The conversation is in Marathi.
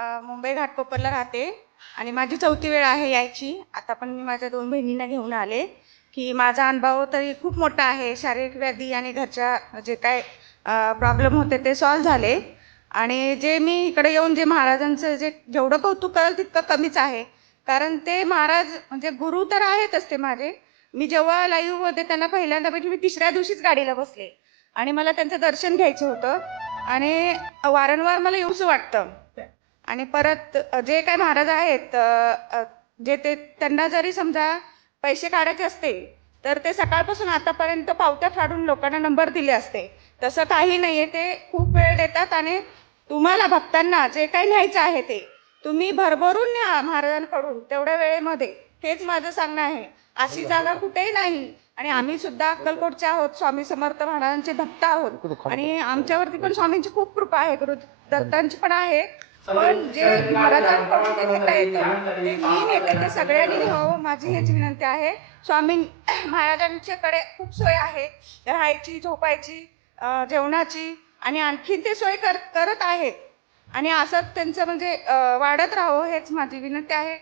मुंबई घाटकोपरला राहते आणि माझी चौथी वेळ आहे यायची. आता पण मी माझ्या दोन बहिणींना घेऊन आले की माझा अनुभव तरी खूप मोठा आहे. शारीरिक व्याधी आणि घरच्या जे काय प्रॉब्लेम होते ते सॉल्व झाले. आणि जे मी इकडे येऊन जे महाराजांचं जे जेवढं कौतुक कराल तितकं कमीच आहे. कारण ते महाराज म्हणजे गुरु तर आहेतच ते माझे. मी जेव्हा लाईव्हमध्ये त्यांना पहिल्यांदा म्हणजे मी तिसऱ्या दिवशीच गाडीला बसले. आणि मला त्यांचं दर्शन घ्यायचं होतं. आणि वारंवार मला येऊच वाटतं. आणि परत जे काय महाराज आहेत जे ते त्यांना जरी समजा पैसे काढायचे असते तर ते सकाळपासून आतापर्यंत पावत्या फाडून लोकांना नंबर दिले असते. तसं काही नाही आहे ते खूप वेळ देतात आणि तुम्हाला भक्तांना जे काही न्यायचं आहे ते तुम्ही भरभरून न्या महाराजांकडून तेवढ्या वेळेमध्ये. हेच माझं सांगणं आहे. अशी जागा कुठेही नाही. आणि आम्ही सुद्धा अक्कलकोटचे आहोत स्वामी समर्थ महाराजांचे भक्त आहोत. आणि आमच्यावरती पण स्वामींची खूप कृपा आहे गुरु दत्तांची पण आहे. पण जे महाराजांकडून जे घेता येतं ते मी नेते ते सगळ्यांनी घ्यावं माझी हेच विनंती आहे. स्वामी महाराजांच्याकडे खूप सोय आहे. राहायची झोपायची जेवणाची आणि आणखीन ते सोय कर करत आहेत आणि असंच त्यांचं म्हणजे वाढत राहावं हेच माझी विनंती आहे.